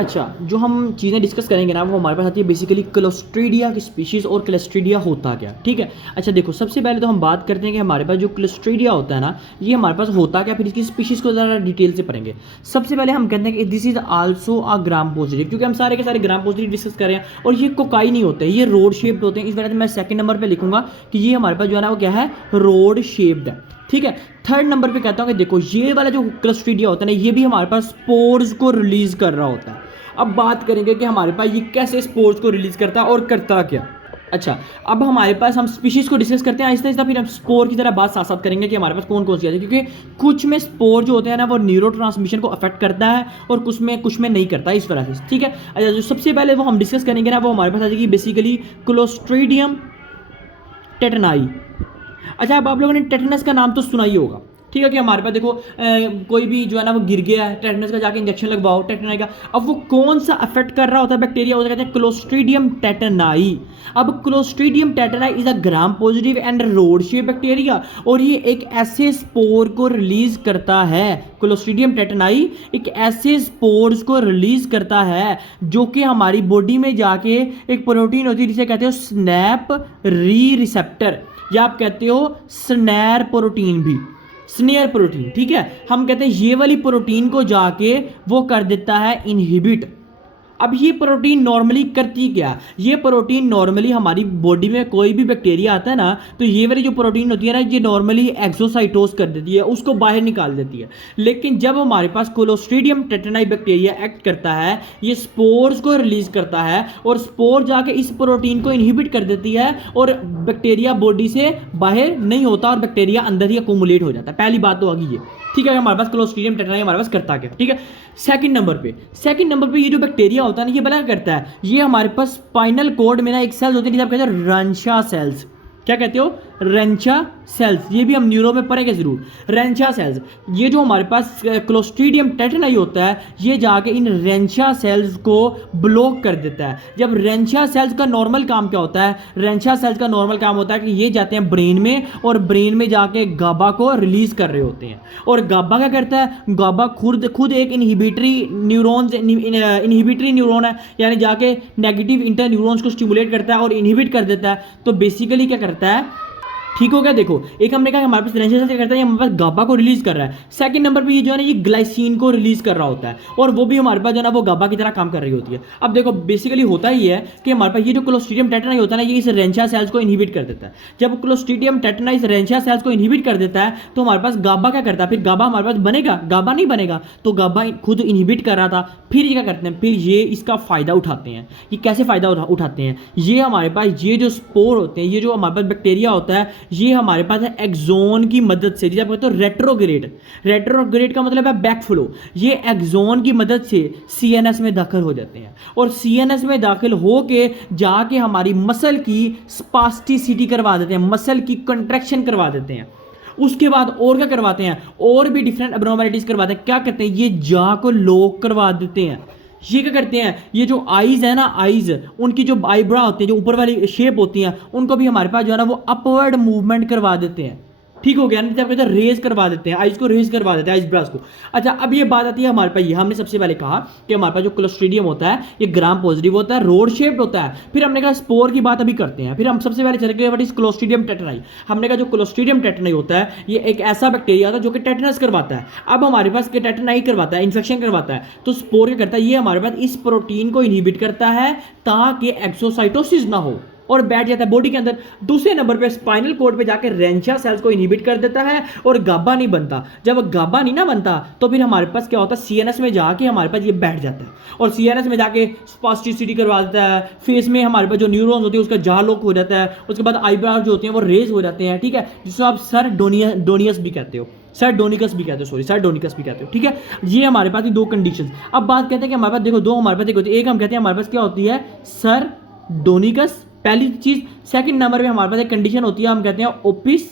अच्छा, जो हम चीज़ें डिस्कस करेंगे ना वो हमारे पास आती है बेसिकली क्लोस्ट्रीडिया की स्पीशीज़ और क्लोस्ट्रीडिया होता क्या, ठीक है। अच्छा देखो, सबसे पहले तो हम बात करते हैं कि हमारे पास जो क्लोस्ट्रीडिया होता है ना, ये हमारे पास होता क्या, फिर इसकी स्पीशीज़ को ज़रा डिटेल से पढ़ेंगे। सबसे पहले हम कहते हैं कि this is also a gram positive, क्योंकि हम सारे के सारे ग्राम पॉजिटिव डिस्कस कर रहे हैं और ये कोकाई नहीं होते, ये रोड शेप्ड होते हैं। इस वजह से मैं सेकंड नंबर पर लिखूंगा कि ये हमारे पास जो है ना वो क्या है, रोड शेप्ड है, ठीक है। थर्ड नंबर पे कहता हूँ कि देखो ये वाला जो क्लोस्ट्रीडिया होता है ना, ये भी हमारे पास स्पोर्स को रिलीज कर रहा होता है। अब बात करेंगे कि हमारे पास ये कैसे स्पोर्स को रिलीज करता है और करता क्या। अच्छा, अब हमारे पास हम स्पीशीज को डिस्कस करते हैं आहिस्ता आहिस्ता, फिर हम स्पोर की तरह बात साथ साथ करेंगे कि हमारे पास कौन कौन सी आती है, क्योंकि कुछ में स्पोर जो होते हैं ना वो न्यूरो ट्रांसमिशन को अफेक्ट करता है और कुछ में नहीं करता, इस तरह से, ठीक है। अच्छा, जो सबसे पहले वो हम डिस्कस करेंगे ना वो हमारे पास आ जाएगी बेसिकली क्लोस्ट्रीडियम टेटनाई। अच्छा, अब आप लोगों ने टेटनस का नाम तो सुना ही होगा, ठीक है। कि हमारे पास देखो कोई भी जो है ना वो गिर गया है, टेटनस का जाके इंजेक्शन लगवाओ टेटनाई का। अब वो कौन सा अफेक्ट कर रहा होता है बैक्टीरिया, उसे कहते हैं क्लोस्ट्रीडियम टेटनाई। अब clostridium टेटनाई is a gram positive and rod shape bacteria, और ये एक ऐसे स्पोर को रिलीज करता है, क्लोस्ट्रीडियम टेटनाई एक ऐसे स्पोर्स को रिलीज करता है जो कि हमारी बॉडी में जाके एक प्रोटीन होती है जिसे कहते हो स्नैप री रिसेप्टर, या आप कहते हो स्नैर प्रोटीन भी, स्नेयर प्रोटीन, ठीक है। हम कहते हैं ये वाली प्रोटीन को जाके वो कर देता है इनहिबिट। अब ये प्रोटीन नॉर्मली करती क्या, ये प्रोटीन नॉर्मली हमारी बॉडी में कोई भी बैक्टीरिया आता है ना, तो ये वाली जो प्रोटीन होती है ना, ये नॉर्मली एक्सोसाइटोस कर देती है, उसको बाहर निकाल देती है। लेकिन जब हमारे पास क्लोस्ट्रीडियम टेटनाई बैक्टीरिया एक्ट करता है, ये स्पोर्स को रिलीज करता है और स्पोर जाके इस प्रोटीन को इनहिबिट कर देती है और बैक्टीरिया बॉडी से बाहर नहीं होता और बैक्टीरिया अंदर ही अकोमुलेट हो जाता है। पहली बात तो आ गई ये, ठीक है। हमारे पास क्लोस्ट्रीडियम टेटनाई हमारे पास करता क्या, ठीक है। सेकंड नंबर पे ये जो बैक्टीरिया होता है ना, ये बड़ा करता है, ये हमारे पास स्पाइनल कॉर्ड में ना एक सेल्स होती है जिसे आप कहते हैं रंशा सेल्स। क्या कहते हो, रेंचा सेल्स, ये भी हम न्यूरो में पढ़ेंगे जरूर, रेंचा सेल्स। ये जो हमारे पास क्लोस्ट्रीडियम टेटनाई होता है, ये जाके इन रेंचा सेल्स को ब्लॉक कर देता है। जब रेंचा सेल्स का नॉर्मल काम क्या होता है, रेंचा सेल्स का नॉर्मल काम होता है कि ये जाते हैं ब्रेन में और ब्रेन में जाके गाबा को रिलीज कर रहे होते हैं। और गाबा क्या करता है, गाबा खुद एक इनहिबिटरी न्यूरॉन है, यानी जाके नेगेटिव इंटर न्यूरॉन्स को स्टिमुलेट करता है और इनहिबिट कर देता है। तो बेसिकली क्या करता है, ठीक हो गया। देखो, एक हमने कहा हमारे पास रेंशा सेल्स क्या करता है, हमारे पास गाबा को रिलीज कर रहा है। सेकंड नंबर पे ये जो है ना, ये ग्लाइसिन को रिलीज कर रहा होता है और वो भी हमारे पास जो है ना वो गाबा की तरह काम कर रही होती है। अब देखो, बेसिकली होता ही है कि हमारे पास ये जो क्लोस्ट्रीडियम टेटनाई होता है ना, ये इस रेंशा सेल्स को इनहिबिट कर देता है। जब क्लोस्ट्रीडियम टेटनाई इस रेंशा सेल्स को इनहिबिट कर देता है तो हमारे पास गाबा क्या करता है, फिर गाबा हमारे पास बनेगा, गाबा नहीं बनेगा। तो गाबा खुद इनहिबिट कर रहा था, फिर ये क्या करते हैं, फिर ये इसका फायदा उठाते हैं। ये कैसे फायदा उठाते हैं, ये हमारे पास ये जो स्पोर होते हैं, ये जो हमारे पास बैक्टीरिया होता है, ये हमारे पास एक्सोन की मदद से, जिसे आप कहते हो रेट्रोग्रेड का मतलब है बैक फ्लो, ये एक्सोन की मदद से सीएनएस में दाखिल हो जाते हैं और सीएनएस में दाखिल होके जाके हमारी मसल की स्पास्टिसिटी करवा देते हैं, मसल की कंट्रैक्शन करवा देते हैं। उसके बाद और क्या करवाते हैं, और भी डिफरेंट एब्नॉर्मैलिटीज करवाते हैं। क्या करते हैं, ये जा को लॉक करवा देते हैं। ये क्या करते हैं, ये जो आईज है ना, आईज उनकी जो आईब्रा होती है, जो ऊपर वाली शेप होती हैं, उनको भी हमारे पास जो है ना वो अपवर्ड मूवमेंट करवा देते हैं। ठीक हो गया ना, जब कहते हैं रेज करवा देते हैं, आइज को रेज करवा देते हैं, आइज ब्रास को। अच्छा, अब ये बात आती है हमारे पास, ये हमने सबसे पहले कहा कि हमारे पास जो क्लोस्ट्रीडियम होता है ये ग्राम पॉजिटिव होता है, रोड शेप्ड होता है। फिर हमने कहा स्पोर की बात अभी करते हैं, फिर हम सबसे पहले चले गए व्हाट इज क्लोस्ट्रीडियम टेटनाई। हमने कहा जो क्लोस्ट्रीडियम टेटनाई होता है ये एक ऐसा बैक्टीरिया होता है जो कि टेटनस करवाता है। अब हमारे पास टेटनाई करवाता है, इन्फेक्शन करवाता है, तो स्पोर क्या करता है, ये हमारे पास इस प्रोटीन को इनहिबिट करता है ताकि एक्सोसाइटोसिस ना हो और बैठ जाता है बॉडी के अंदर। दूसरे नंबर पे स्पाइनल कोड पे जाकर रेंशा सेल्स को इनहिबिट कर देता है और गाबा नहीं बनता। जब गाबा नहीं ना बनता तो फिर हमारे पास क्या होता है, सीएनएस में जाके हमारे पास ये बैठ जाता है और सीएनएस में जाके स्पास्टिसिटी करवा देता है। फेस में हमारे पास जो न्यूरॉन्स होती है उसका जा लॉक हो जाता है। उसके बाद आईब्राज जो होते हैं वो रेज हो जाते हैं, ठीक है, जिसको आप सर डोनियस भी कहते हो, सैरडोनिकस भी कहते हो, सैरडोनिकस भी कहते हो, ठीक है। ये हमारे पास दो कंडीशन। अब बात कहते हैं कि हमारे पास देखो दो हमारे पास एक होती है, एक हम कहते हैं हमारे पास क्या होती है, सैरडोनिकस, पहली चीज। सेकंड नंबर पे हमारे पास एक कंडीशन होती है, हम कहते हैं ओपिस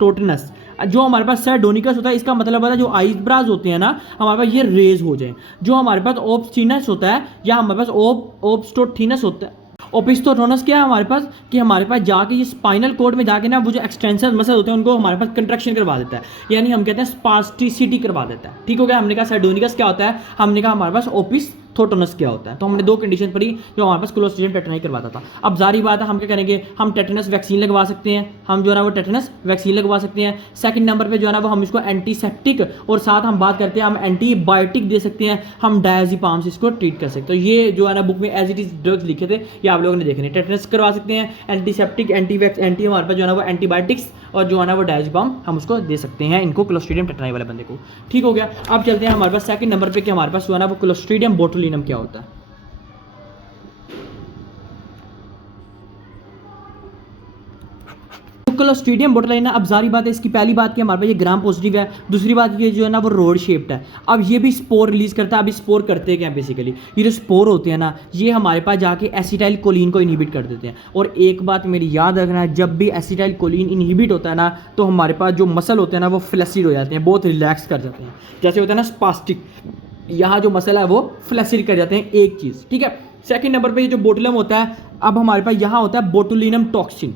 टोटनस। जो हमारे पास सैरडोनिकस होता है इसका मतलब होता है जो आईब्राज होते हैं ना हमारे पास ये रेज हो जाए। जो हमारे पास ओब्स्टिनस होता है या हमारे पास ओब्स्टोथिनस होता है, ओपिस्थोटोनस क्या है हमारे पास कि हमारे पास जाके ये स्पाइनल कोड में जाके ना वो जो एक्सटेंशन मसल होते हैं उनको हमारे पास कंट्रैक्शन करवा देता है, यानी हम कहते हैं स्पास्टिसिटी करवा देता है। ठीक हो गया। हमने कहा साइडोनिकस क्या होता है, हमने कहा हमारे पास ओपिस्थोटोनस क्या होता है। तो हमने दो कंडीशन पढ़ी जो हमारे पास क्लोस्ट्रीडियम टेटनाई करवाता था। अब जारी बात है हम क्या करेंगे, हम टेटनस वैक्सीन लगवा सकते हैं, हम जो है ना वो टेटनस वैक्सीन लगवा सकते हैं। सेकंड नंबर पे जो है ना वो हम इसको एंटीसेप्टिक और साथ हम बात करते हैं हम एंटीबायोटिक दे सकते हैं, हम डायजिपाम से इसको ट्रीट कर सकते हैं। तो ये जो है ना बुक में एज इट इज ड्रग्स लिखे थे ये आप लोगों ने देखे नहीं। टेटनस करवा सकते हैं, एंटीसेप्टिक एंटी हमारे पास जो है ना वो एंटीबायोटिक्स और जो है ना वो डायजिपाम हम उसको दे सकते हैं इनको क्लोस्ट्रीडियम टेटनाई वाले बंदे को। ठीक हो गया। अब चलते हैं हमारे पास सेकंड नंबर पे कि हमारे पास जो है ना वो क्लोस्ट्रीडियम बोटुलिनम क्या होता है। क्लोस्ट्रीडियम बोटुलिनम, अब जारी बात है इसकी पहली बात कि हमारे पास ये ग्राम पॉजिटिव है, दूसरी बात ये जो है ना वो रोड शेप्ड है। अब ये भी स्पोर रिलीज करता है। अब स्पोर करते क्या बेसिकली, ये जो स्पोर होते हैं ना ये हमारे पास जाके एसिटाइल कोलिन को इनहिबिट कर देते हैं। और एक बात मेरी याद रखना है, जब भी एसिटाइल कोलिन इनहिबिट होता है ना तो हमारे पास जो मसल होते हैं ना वो फ्लैसिड हो जाते हैं, बहुत रिलैक्स कर जाते हैं। जैसे होता है ना स्पास्टिक, यहाँ जो मसल है वो फ्लैसिड कर जाते हैं, एक चीज़। ठीक है। सेकंड नंबर पे ये जो बोटुलम होता है, अब हमारे पास यहाँ होता है बोटुलिनम टॉक्सिन।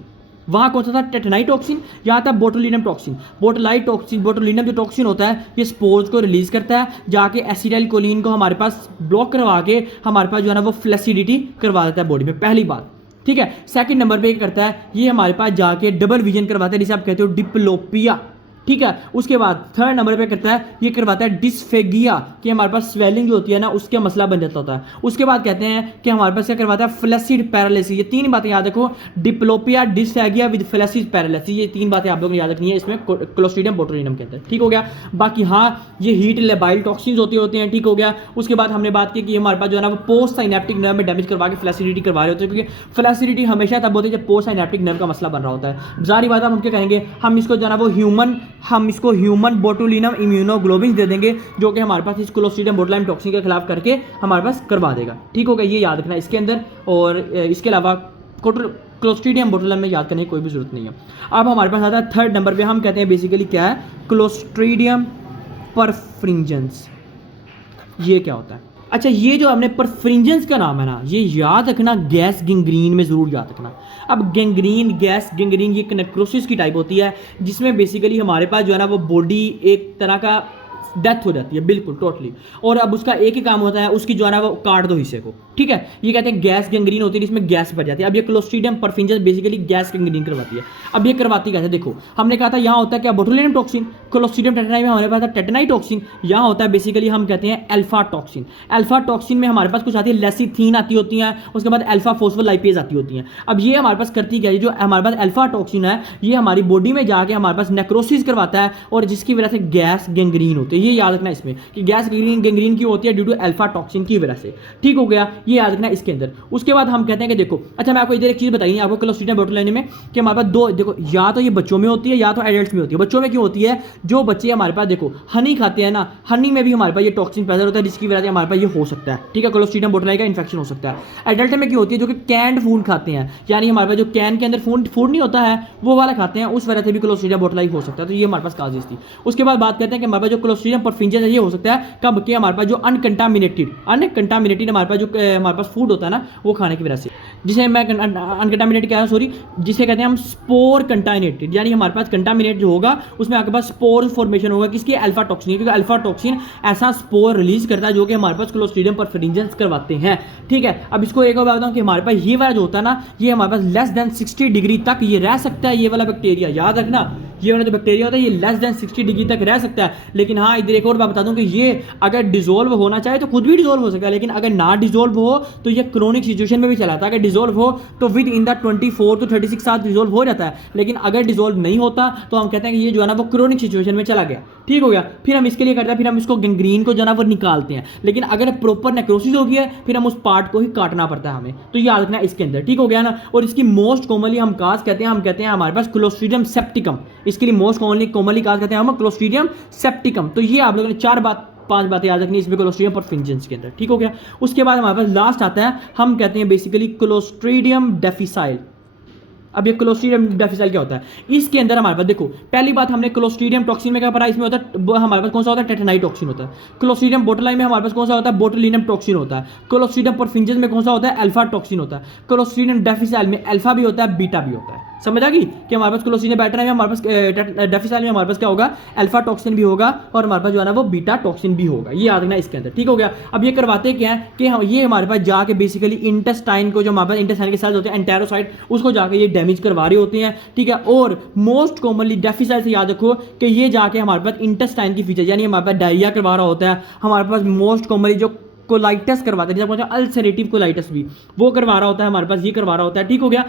वहाँ कौन सा था, टेटनाई टॉक्सिन, यहाँ था बोटुलिनम टॉक्सिन। बोटुलिनम जो टॉक्सिन होता है ये स्पोर्स को रिलीज करता है, जाके एसिटाइल कोलिन को हमारे पास ब्लॉक करवा के हमारे पास जो है ना वो फ्लैसिडिटी करवा देता है बॉडी में, पहली बात। ठीक है। सेकंड नंबर पे क्या करता है, ये हमारे पास जाके डबल विजन करवाता है, जिसे आप कहते हो डिप्लोपिया। ठीक है। उसके बाद थर्ड नंबर पे करता है ये करवाता है डिस्फेगिया, कि हमारे पास स्वेलिंग जो होती है ना उसका मसला बन जाता होता है। उसके बाद कहते हैं कि हमारे पास क्या करवाता है, फ्लैसिड पैरालिसिस। ये तीन बातें याद रखो, diplopia, dysphagia with flaccid paralysis, ये तीन बातें आप लोगों ने याद रखनी है इसमें क्लोस्ट्रीडियम बोटुलिनम के अंदर। ठीक हो गया। बाकी हाँ ये हीट लेबाइल टॉक्सिन्स होते हैं। ठीक हो गया। उसके बाद हमने बात की कि हमारे पास जो है ना वो पोस्ट साइनेप्टिक नर्व में डैमेज करवा के फ्लैसिडिटी करवा रहे होते हैं, क्योंकि फ्लैसिडिटी हमेशा तब होती है जब पोस्ट साइनेप्टिक नर्व का मसला बन रहा होता है। जारी बात हम क्या कहेंगे, हम इसको जो है ना वो ह्यूमन बोटुलिनम इम्यूनोग्लोबिन दे देंगे, जो कि हमारे पास इस क्लोस्ट्रीडियम बोटुलिनम टॉक्सिन के खिलाफ करके हमारे पास करवा देगा। ठीक होगा। ये याद रखना इसके अंदर। और इसके अलावा क्लोस्ट्रीडियम बोटुलिनम में याद करने की कोई भी जरूरत नहीं है। अब हमारे पास आता है थर्ड नंबर पे, हम कहते हैं बेसिकली क्या है, क्लोस्ट्रीडियम परफ्रिंजेंस। ये क्या होता है, अच्छा ये जो हमने परफ्रिंजेंस का नाम है ना ये याद रखना, गैस गैंग्रीन में जरूर याद रखना। अब गैंग्रीन, गैस गैंग्रीन ये नेक्रोसिस की टाइप होती है, जिसमें बेसिकली हमारे पास जो है ना वो बॉडी एक तरह का डेथ हो जाती है बिल्कुल टोटली। और अब उसका एक ही काम होता है, उसकी जो है ना वो काट दो हिस्से को। ठीक है। ये कहते हैं गैस गैंग्रीन होती है, इसमें गैस भर जाती है। अब ये क्लोस्ट्रीडियम परफ्रिंजेंस बेसिकली गैस गैंग्रीन करवाती है। अब ये करवाती कैसे, देखो हमने कहा था यहाँ होता है क्या, बोटुलिनम टॉक्सिन। क्लोस्ट्रीडियम टेटनाई में हमारे पास था टेटनाई टॉक्सिन, यहाँ होता है बेसिकली हम कहते हैं अल्फा टॉक्सिन। अल्फा टॉक्सिन में हमारे पास कुछ आती है लेसिथीन आती होती है, उसके बाद अल्फा फोस्फोलाइपेज आती होती है। अब ये हमारे पास करती क्या है, जो हमारे पास अल्फा टॉक्सिन है ये हमारी बॉडी में जाके हमारे पास नेक्रोसिस करवाता है, और जिसकी वजह से गैस गैंग्रीन होती है। ये याद रखना इसमें कि गैस गैंग्रीन की होती है ड्यू टू अल्फा टॉक्सिन की वजह से। ठीक हो गया। ये याद रखना इसके अंदर। उसके बाद हम कहते हैं कि देखो, अच्छा मैं आपको इधर एक चीज बताइए आपको क्लोस्ट्रीडियम बोटुलिनम में, कि हमारे पास दो, देखो या तो ये बच्चों में होती है या तो एडल्ट्स में होती है। बच्चों में क्यों होती है, जो बच्चे हमारे पास देखो हनी खाते हैं ना, हनी में भी हमारे पास ये टॉक्सिन प्रेजेंट होता है, जिसकी वजह से हमारे पास ये हो सकता है। ठीक है। क्लोस्ट्रीडियम बोटुलिनम का इन्फेक्शन हो सकता है। एडल्ट में क्यों होती है, जो कि कैंड फूड खाते हैं, यानी हमारे पास जो कैन के अंदर फूड नहीं होता है वो वाला खाते हैं, उस वजह से भी क्लोस्ट्रीडियम बोटुलिनम हो सकता है। तो ये हमारे पास काजेस थी। उसके बाद बात करते हैं कि हमारे पास जो क्लोस्ट्रीडियम परफ्रिंजेंस है ये हो सकता है कब के, हमारे पास जो अनकंटामिनेटेड हमारे पास जो हमारे पास फूड होता है ना वो खाने की वजह से, जिसे मैं अनकंटामिनेटेड कह रहा हूँ सॉरी, जिसे कहते हैं हम स्पोर कंटामिनेटेड, यानी हमारे पास कंटामिनेट जो होगा उसमें आपके पास स्पोर फॉर्मेशन होगा किसकी, अल्फा टॉक्सिन, क्योंकि अल्फा टॉक्सिन ऐसा स्पोर रिलीज करता है जो कि हमारे पास क्लोस्ट्रीडियम परफ्रिंजेंस करवाते हैं। ठीक है। अब इसको एक और बात बताऊँ कि हमारे पास ये वाला जो होता है ना ये हमारे पास लेस देन 60 डिग्री तक ये रह सकता है। ये वाला बैक्टीरिया याद रखना, ये वाला जो बैक्टीरिया होता है ये लेस देन 60 डिग्री तक रह सकता है। लेकिन हाँ इधर एक और बात बता दूं कि ये अगर डिजोल्व होना चाहे तो खुद भी डिजोल्व हो सकता है, लेकिन अगर ना डिजोल्व हो तो ये क्रोनिक सिचुएशन में भी चला था। अगर डिजोल्व हो तो with in the 24 to 36 hours dissolve हो जाता है, लेकिन अगर डिजोल्व नहीं होता तो हम कहते हैं कि ये जो है ना वो क्रोनिक सिचुएशन में चला गया। ठीक हो गया। फिर हम इसके लिए करते हैं, फिर हम इसको गैंग्रीन को जो है ना वो निकालते हैं, लेकिन अगर प्रॉपर नेक्रोसिस हो गया है फिर हम उस पार्ट को ही काटना पड़ता है हमें। तो याद रखना इसके अंदर। ठीक हो गया ना। और इसकी मोस्ट कॉमनली हम काज कहते हैं हमारे पास क्लोस्ट्रीडियम सेप्टिकम, इसके लिए मोस्ट कॉमनली काज कहते हैं हम क्लोस्ट्रीडियम सेप्टिकम। तो ये आप लोगों ने 5 बातें याद रखनी इसमें क्लोस्ट्रीडियम परफ्रिंजेंस के अंदर। ठीक हो गया। उसके बाद हमारे पास लास्ट आता है, हम कहते हैं बेसिकली क्लोस्ट्रीडियम डेफिसाइल। अब ये क्लोस्ट्रीडियम डिफिसाइल क्या होता है, इसके अंदर हमारे पास देखो पहली बात हमने क्लोस्ट्रीडियम टॉक्सिन में क्या पढ़ा, इसमें होता है हमारे पास कौन सा होता है, टेटनाई टॉक्सिन होता है। क्लोस्ट्रीडियम बोटुलिनम में हमारे पास कौन सा होता है, बोटुलिनम टॉक्सिन होता है। क्लोस्ट्रीडियम परफिंजेंस में कौन सा होता है, अल्फा टॉक्सिन होता है। क्लोस्ट्रीडियम डिफिसाइल में अल्फा भी होता है, बीटा भी होता है। समझ आ गई कि हमारे पास क्लोस्ट्रीडियम बैटरा में हमारे पास डिफिसाइल में हमारे पास क्या होगा, अल्फा टॉक्सिन भी होगा और हमारे पास जो है ना वो बीटा टॉक्सिन भी होगा, ये याद रखना इसके अंदर। ठीक हो गया। अब ये करवाते क्या है कि ये हमारे पास जाके बेसिकली इंटेस्टाइन को, जो हमारे पास इंटेस्टाइन के सेल्स होते हैं एंटेरोसाइट, उसको जाके ये डैमेज करवा रहे होते हैं। ठीक है। और मोस्ट कॉमनली डेफिसाइल से याद रखो कि ये जाके हमारे पास इंटेस्टाइन की फीचर यानी हमारे पास डायरिया करवा रहा होता है। हमारे पास मोस्ट कॉमनली जो कोलाइटस करवाते हैं, जैसे अल्सरेटिव कोलाइटस भी वो करवा रहा होता है, हमारे पास ये करवा रहा होता है। ठीक हो गया।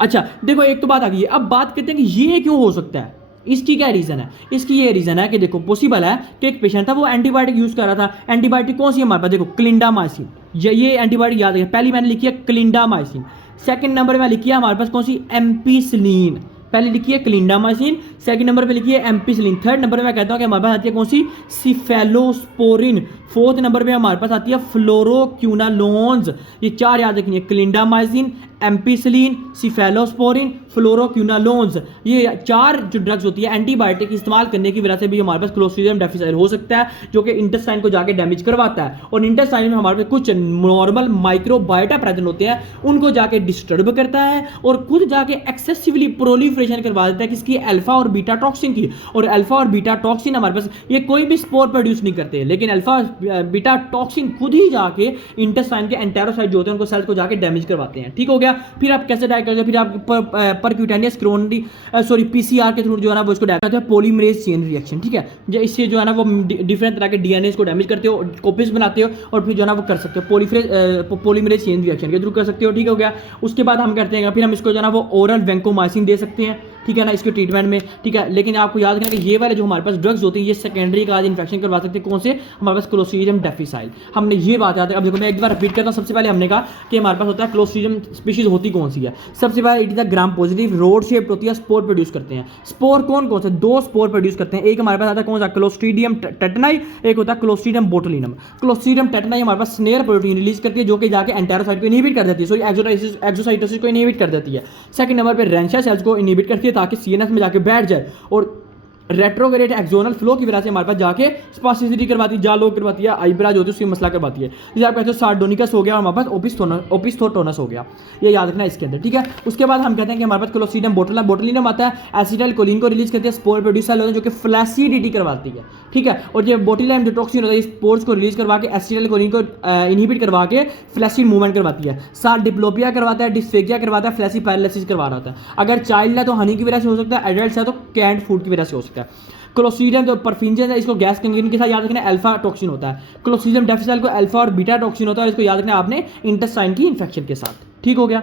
अच्छा देखो एक तो बात आ गई। अब बात करते हैं कि ये क्यों हो सकता है, इसकी क्या रीज़न है। इसकी ये रीज़न है कि देखो पॉसिबल है कि एक पेशेंट था वो एंटीबायोटिक यूज़ कर रहा था। एंटीबायोटिक कौन सी है हमारे पास, देखो क्लिंडामाइसिन, ये एंटीबायोटिक याद रखिए। पहली मैंने लिखी है क्लिंडामाइसिन, सेकंड नंबर में लिखी है हमारे पास कौन सी, एम्पिसिलिन। पहले लिखी है क्लिंडामाइसिन, सेकंड नंबर पे लिखी है एम्पिसिलिन, थर्ड नंबर पे मैं कहता हूँ कि हमारे पास आती है कौन सी, सिफेलोस्पोरिन, फोर्थ नंबर पे हमारे पास आती है फ्लोरोक्यूनालोन्स। ये चार याद रखनी है, क्लिंडामाइसिन, एम्पिसिलिन, सिफेलोस्पोरिन, फ्लोरोक्यूनालोन्स। ये चार जो ड्रग्स होती है एंटीबायोटिक इस्तेमाल करने की वजह से भी हमारे पास क्लोस्ट्रीडियम डिफिसाइल हो सकता है, जो कि इंटेस्टाइन को जाके डैमेज करवाता है। और इंटेस्टाइन में हमारे पास कुछ नॉर्मल माइक्रोबायोटा प्रेजेंट होते हैं, उनको जाके डिस्टर्ब करता है और खुद जाके एक्सेसिवली प्रोलिफरेशन करवा देता है किसकी, अल्फा और बीटा टॉक्सिन की। और अल्फा और बीटा टॉक्सिन हमारे पास ये कोई भी स्पोर प्रोड्यूस नहीं करते, लेकिन अल्फा बीटा टॉक्सिन खुद ही जाके इंटेस्टाइन के एंटेरोसाइट जो होते हैं उनको सेल्स को जाके डैमेज करवाते हैं। ठीक हो गया। फिर आप कैसे डायरेक्ट करते हैं, फिर आप परक्यूटेनियस पीसीआर के थ्रू जो है ना वो इसको डायरेक्ट करते हैं पॉलीमरेज चेन रिएक्शन। ठीक है। इससे जो है ना वो डिफरेंट तरह के डीएनए को डैमेज करते हो, कॉपीज बनाते हो और फिर जो है ना वो कर सकते हो पॉलीमरेज चेन रिएक्शन के थ्रू कर सकते हो। ठीक हो गया। उसके बाद हम करते हैं फिर हम इसको जो है ना वो ओरल वैंकोमाइसिन दे सकते हैं। ठीक है ना, इसके ट्रीटमेंट में। ठीक है। लेकिन आपको याद रखना कि ये वाले जो हमारे पास ड्रग्स होते हैं ये सेकेंडरी काज इन्फेक्शन करवा सकते हैं। कौन से, हमारे पास क्लोस्ट्रीडियम डिफिसाइल। हमने ये बात याद है। अब देखो मैं एक बार रिपीट करता हूँ। सबसे पहले हमने कहा कि हमारे पास होता है क्लोस्ट्रीडियम स्पीशीज होती कौन सी है। सबसे पहले it is the gram positive, road shaped होती है, स्पोर प्रोड्यूस करते हैं। स्पोर कौन कौन से, दो स्पोर प्रोड्यूस करते हैं। एक हमारे पास आता है कौन सा, क्लोस्ट्रीडियम टेटनाई, एक होता है क्लोस्ट्रीडियम बोटुलिनम। क्लोस्ट्रीडियम टेटनाई हमारे पास स्नेयर प्रोटीन रिलीज करती है जो कि जाके एंटेरोसाइट को इनहिबिट कर देती है, सॉरी एक्सोसाइटोसिस को इनहिबिट कर देती है। सेकंड नंबर पे रेंशिया सेल्स को इनहिबिट करती है ताकि सीएनएस में जाके बैठ जाए और रेट्रोग्रेड एक्सोनल फ्लो की वजह से हमारे पास जाके स्पास्टिसिटी करवाती है, जालो करवाती है, आईब्राज होती है, उसकी मसला करवाती है। जैसे आप कहते हो सार्डोनिकस हो गया और हमारे पास ओपिस्थोटोनस हो गया, ये याद रखना इसके अंदर। ठीक है। उसके बाद हम कहते हैं कि हमारे पास क्लोस्ट्रीडियम बोटुलिनम आता है, एसिटाइल कोलिन को रिलीज करती है, स्पोर प्रोड्यूस सेल होता है जो कि फ्लैसिडिटी करवाती है। ठीक है। और ये बोटुलिनम जो टॉक्सिन होता है स्पोर्स को रिलीज करवा के एसिटाइल कोलिन को इनहिबिट करवा के फ्लैसिड मूवमेंट करवाती है। साथ डिप्लोपिया करवाता है, डिस्फेजिया करवाता है, फ्लैसी पैरालिसिस करवा रहा होता है। अगर चाइल्ड है तो हनी की वजह से हो सकता है, एडल्ट है तो कैंड फूड की वजह से हो सकता है। क्लोस्ट्रीडियम जो परफिंजेंस है इसको गैस कंगीन के साथ याद रखना अल्फा टॉक्सिन होता है। क्लोस्ट्रीडियम डिफिसाइल को अल्फा और बीटा टॉक्सिन होता है और इसको याद रखना आपने इंटेस्टाइन की इंफेक्शन के साथ। ठीक हो गया।